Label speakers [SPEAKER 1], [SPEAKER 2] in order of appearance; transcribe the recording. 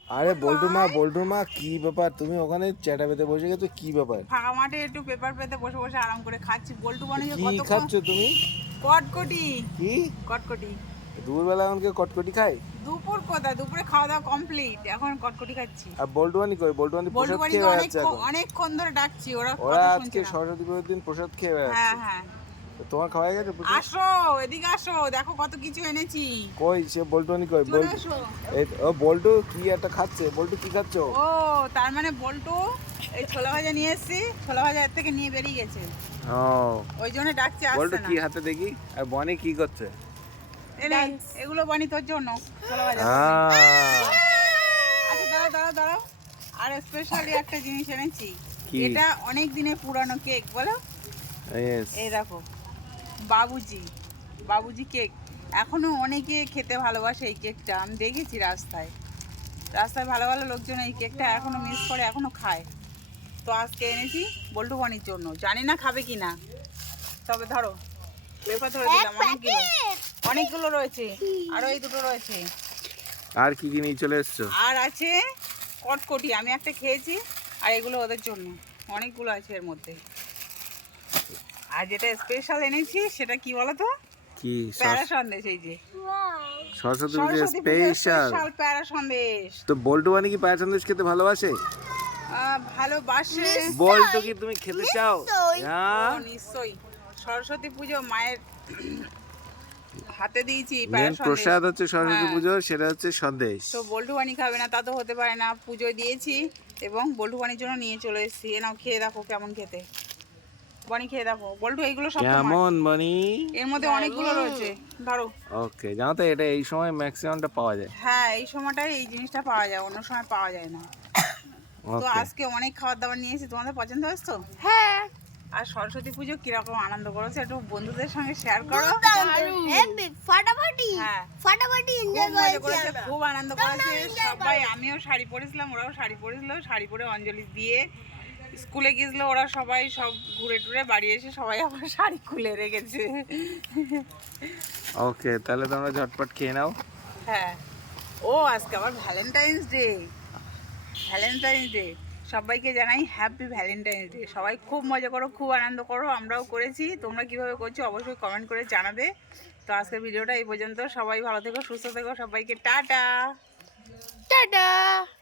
[SPEAKER 1] আরে বল্টুর মা কি ব্যাপার, তুমি ওখানে চ্যাটা পেতে বসে গেছো, কি ব্যাপার?
[SPEAKER 2] ফাঁকা মাঠে একটু পেপার পেতে বসে বসে আরাম করে খাচ্ছি। বল্টু বানিয়ে
[SPEAKER 1] কি
[SPEAKER 2] কত
[SPEAKER 1] খাচ্ছ তুমি?
[SPEAKER 2] কটকটি।
[SPEAKER 1] কি
[SPEAKER 2] কটকটি
[SPEAKER 1] দুপুরবেলা এখন কেউ কটকটি খায়?
[SPEAKER 2] দুপুর কোথায়, দুপুরে খাওয়া দাওয়া কমপ্লিট, এখন কটকটি খাচ্ছি।
[SPEAKER 1] আর বল্টু বানি কই? বল্টু বানি
[SPEAKER 2] বল্টু
[SPEAKER 1] প্রসাদ
[SPEAKER 2] বাড়িকে
[SPEAKER 1] খেয়ে বেড়াচ্ছে এখন।
[SPEAKER 2] অনেকক্ষণ ধরে ডাকছি, ওরা
[SPEAKER 1] ওরা
[SPEAKER 2] কথা
[SPEAKER 1] আজকে
[SPEAKER 2] শুনছে না।
[SPEAKER 1] সরস্বতী পুজোর দিন প্রসাদ খেয়ে
[SPEAKER 2] হ্যাঁ
[SPEAKER 1] বেড়াচ্ছে।
[SPEAKER 2] হ্যাঁ,
[SPEAKER 1] তো তোমার খাওয়া হয়ে গেছে প্রসাদ?
[SPEAKER 2] আসো এদিকে আসো, দেখো কত কিছু এনেছি।
[SPEAKER 1] কই সে বল্টু বানি কই?
[SPEAKER 2] চলে এসো।
[SPEAKER 1] এই ও বল্টু কি একটা খাচ্ছে। বল্টু কি খাচ্ছ?
[SPEAKER 2] ও তার মানে বল্টু এই ছোলা ভাজা নিয়ে এসেছি, ছোলা ভাজা এর থেকে নিয়ে বেরিয়ে গেছে,
[SPEAKER 1] ও
[SPEAKER 2] ওই জন্য ডাকছে,
[SPEAKER 1] বল্টু
[SPEAKER 2] আসছে না।
[SPEAKER 1] কি হাতে দেখি। আর বনি কি করছে?
[SPEAKER 2] এলে এগুলো বানি তোর জন্য ছোলা ভাজা। আচ্ছা দাঁড়াও দাঁড়াও দাঁড়াও, আর স্পেশালি একটা জিনিস এনেছি।
[SPEAKER 1] কি?
[SPEAKER 2] এটা অনেক দিনের পুরানো কেক, বলো।
[SPEAKER 1] Yes.
[SPEAKER 2] এই দেখো, বাবুজি বাবুজি কেক। এখনো অনেকে খেতে ভালোবাসে এই কেকটা, আমি দেখেছি রাস্তায় রাস্তায় ভালো ভালো লোকজন এই কেকটা এখনো মিস করে, এখনো খায়। তো আজকে এনেছি বল্টু বানির জন্য, জানি না খাবে কি না, তবে ধরো পেপার ধরে দিলাম। অনেকগুলো রয়েছে, আরো এই দুটো রয়েছে,
[SPEAKER 1] আর কি কি নিয়ে চলে এসছো?
[SPEAKER 2] আর আছে কটকটি, আমি একটা খেয়েছি, আর এগুলো ওদের জন্য অনেকগুলো আছে এর মধ্যে। আর যেটা স্পেশাল এনেছি সেটা কি বলতো,
[SPEAKER 1] কি?
[SPEAKER 2] প্যারা সন্দেশ। এই যে
[SPEAKER 1] সরস্বতী পুজোর
[SPEAKER 2] সরস্বতী পুজোর
[SPEAKER 1] স্পেশাল।
[SPEAKER 2] স্পেশাল প্যারা সন্দেশ।
[SPEAKER 1] তো বল্টু বানি কি পায়েস সন্দেশ খেতে ভালোবাসে?
[SPEAKER 2] ভালোবাসে।
[SPEAKER 1] বল্টু কি তুমি খেতে চাও? হ্যাঁ
[SPEAKER 2] ও, নিশ্চয়ই। সরস্বতী পুজো মায়ের হাতে দিয়েছি
[SPEAKER 1] মেন
[SPEAKER 2] প্যারা সন্দেশ।
[SPEAKER 1] প্রসাদ হচ্ছে সরস্বতী
[SPEAKER 2] হ্যাঁ।
[SPEAKER 1] পুজো, সেটা হচ্ছে সন্দেশ।
[SPEAKER 2] তো বল্টু বানি খাবে না তা তো হতে পারে না, পুজোয় দিয়েছি এবং বল্টু বানির জন্য নিয়ে চলে এসেছি। এ নাও খেয়ে দেখো কেমন খেতে। বানি খেয়ে দেখো। বল্টু এইগুলো সব তোমার।
[SPEAKER 1] কেমন বানি?
[SPEAKER 2] এর মধ্যে অনেকগুলো রয়েছে, ধরো।
[SPEAKER 1] ওকে, জানো তো এটা এই সময় ম্যাক্সিমামটা পাওয়া যায়।
[SPEAKER 2] হ্যাঁ এই সময়টাই এই জিনিসটা পাওয়া যায়, অন্য সময় পাওয়া যায় না। তো
[SPEAKER 1] ওকে,
[SPEAKER 2] আজকে অনেক খাবার দাবার নিয়েছি, তোমাদের পছন্দ হয়েছে তো?
[SPEAKER 3] হ্যাঁ
[SPEAKER 2] আর সরস্বতী পুজো কিরকম আনন্দ করেছে একটু বন্ধুদের সঙ্গে শেয়ার করো।
[SPEAKER 3] ফাটাফাটি
[SPEAKER 2] হ্যাঁ
[SPEAKER 3] ফাটাফাটি
[SPEAKER 2] খুব
[SPEAKER 3] এনজয়
[SPEAKER 2] মজা
[SPEAKER 3] করেছি
[SPEAKER 2] করেছে,
[SPEAKER 3] আমরা।
[SPEAKER 2] খুব আনন্দ করেছে সবাই। আমিও শাড়ি পরেছিলাম, ওরাও শাড়ি পরেছিল, শাড়ি পরে অঞ্জলি দিয়ে স্কুলে গিয়েছিল ওরা সবাই, সব ঘুরে টুরে বাড়ি এসে সবাই আবার শাড়ি খুলে রেখেছে।
[SPEAKER 1] ওকে, তাহলে তোমরা ঝটপট খেয়ে নাও।
[SPEAKER 2] হ্যাঁ, ও আজকে আবার ভ্যালেন্টাইন্স ডে। ভ্যালেন্টাইন্স ডে সবাইকে জানাই হ্যাপি ভ্যালেন্টাইন্স ডে। সবাই খুব মজা করো, খুব আনন্দ করো, আমরাও করেছি। তোমরা কিভাবে করছো অবশ্যই কমেন্ট করে জানাবে। তো আজকের ভিডিওটা এই পর্যন্ত, সবাই ভালো থেকো, সুস্থ থেকো, সবাইকে টাটা।
[SPEAKER 3] টাটা।